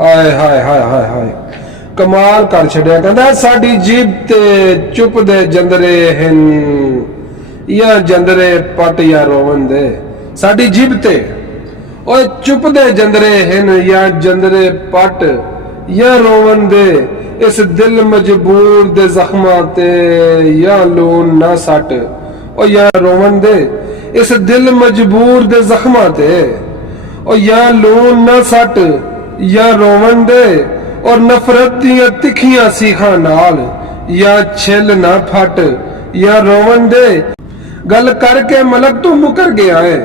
आए हाय हाय हाय हाय कमाल कर छड़िया। कहंदा साडी जीब ते चुप दे जंदरे हिन या जंदरे पट या रोवन दे। साडी जीब ते ओए चुप दे जंदरे हिन या जंदरे पट या रोवन दे। इस दिल मजबूर दे जख्मां ते या लून ना सट। ओ या रोवन दे इस दिल मजबूर दे जख्मां ते ओ या लून ना सट या रोवन दे। और नफरत दियां तिखियां सीखां नाल या छिल ना फट या रोवन दे। गल करके मलक तू मुकर गया है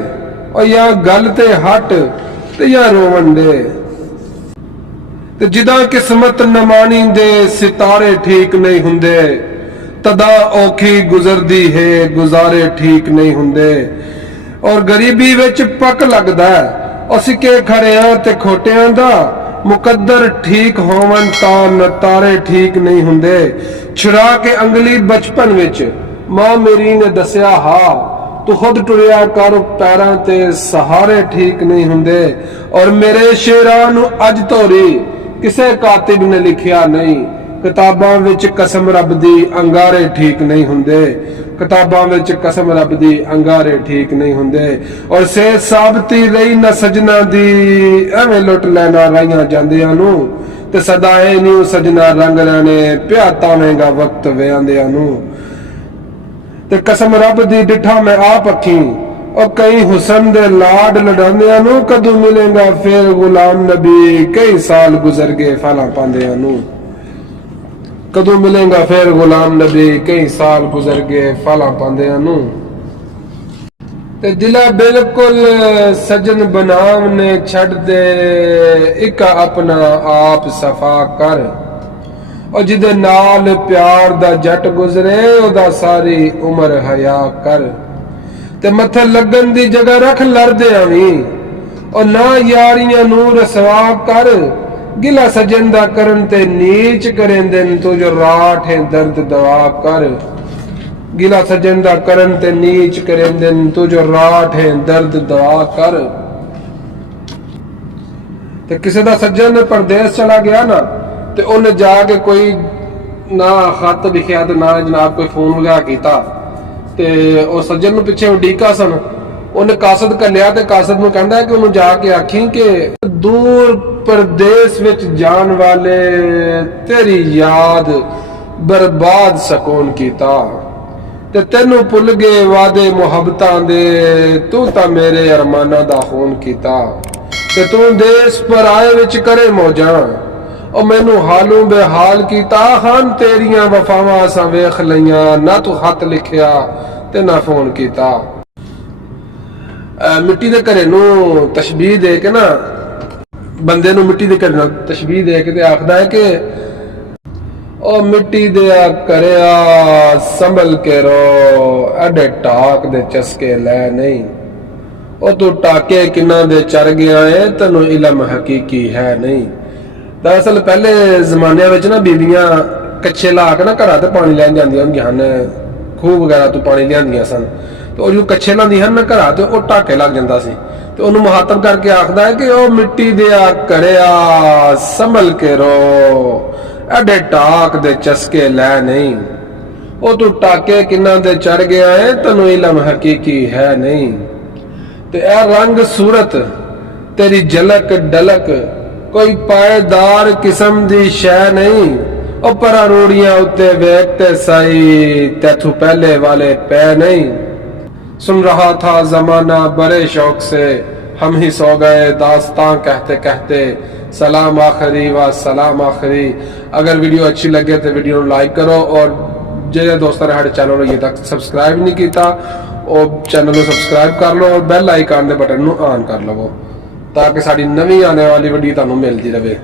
और या गल ते हट ते या रोवन दे। ते जिदा किस्मत नमानी दे सितारे ठीक नहीं हुंदे तदा औखी गुजरदी है गुजारे ठीक नहीं हुंदे। और गरीबी विच पक लगदा है सिक्के खड़ियां ते खोटियां दा। मुकद्दर ठीक होवन तां नतारे ठीक नहीं हुंदे। छुड़ा के अंगली बचपन विच मां मेरी ने दसिया हा तू खुद टुरिया कर पैरां ते सहारे ठीक नहीं हुंदे। और मेरे शेरां नू अज तोरी किसे कातिब ने लिखिया नहीं। किताबां विच कसम रब दी अंगारे ठीक नहीं हुंदे। किताबां विच कसम रब दी अंगारे ठीक नहीं हुंदे। और से साबती रही न सजना दी एवें लुट लेना राइयां जांदियां नू। ते सदाए नी सजना रंग रहने प्या तावेंगा वक्त वेआंदियां नू। ते कसम रब दी डिठा मैं आप अखी और कई हुसन दे लाड लड़ांदियां नू। कदू मिलेगा फिर गुलाम नबी कई साल गुजर गए फला पांदियां नू। कदू मिलेगा फिर गुलाम नबी कई साल गुजर गए फला पांदियां नू। ते दिला बिल्कुल सजन बनाव ने छड़ दे एक अपना आप सफा कर। और जिदे नाल प्यार दा जट गुजरे ओदा सारी उम्र हया कर। ते मथे लगन दी जगह रख लड़दियां वी और ना यारियां नू रसवा कर। गिला सजन दा करन ते नीच करेंदे तू जो राठ है दर्द दवा कर। गिला सजन दा करन ते नीच करेंदे तू जो राठ है दर्द दवा कर। ते किसे दा सज्जन परदेस चला गया ना ते उन्हें जाके कोई ना खत लिखिया ते ना जनाब कोई फोन वगैरह कीता। ते ओ सज्जन नू पिछे उडीका सन। उन्हें कासद घल्लिया ते कासद नू कहंदा है कि उन्हें जाके आखी कि दूर परदेस विच जान वाले तेरी याद बर्बाद सकून कीता। ते तेनू भुल गए वादे मुहब्बतां दे तू तां मेरे अरमाना दा खून कीता। ते तू देश पर आए विच करे मौजां और मैनू हालू बेहाल कीता। हान तेरियां वफावां असां वेख लईयां ना तू खत लिखिया ते ना फोन कीता। मिट्टी दे घरे नू तशबीह दे के ना बंदे नू मिट्टी दे घरे तशबीह दे के ते आखदा है कि ओ मिट्टी दिया करया संभल के रो एडे टाक दे चस्के लै नहीं। ओ तू टाके किन्ना दे चर गया है तेनू इलम हकीकी है नहीं। दरअसल पहले जमाने विच ना बीबियां कच्छे ला के ना घरा ते पानी लैन जांदियां होंदियां हन। खूह वगैरह तो पानी लियांदियां सन। तो जो कच्छे लांदी हन ना घरा ते ओ टाके लग जांदा सी। ते ओनू मुहातब करके आखदा है कि ओ मिट्टी दिया करया संभल के रो एडे टाक दे चस्के लै नहीं। ओ तू टाके किन्ना दे चढ़ गया है तेनू इलम हकीकी है नहीं। ते ए रंग सूरत तेरी झलक डलक कोई पायदार किस्म दी शै नहीं। ओ परा रोड़ियां उत्ते वेखते साई तैथू पहले वाले पै नहीं। सुन रहा था जमाना बड़े शौक से हम ही सो गए दास्तां कहते कहते सलाम आखिरी व सलाम आखिरी। अगर वीडियो अच्छी लगे तो वीडियो लाइक करो और जेरे दोस्तों ने हमारे चैनल ये तक सब्सक्राइब नहीं किया और चैनल को सब्सक्राइब कर लो और बैल आइकन के बटन ऑन कर लो ताकि साड़ी नवी आने वाली वीडियो तुहानू मिलती रहे।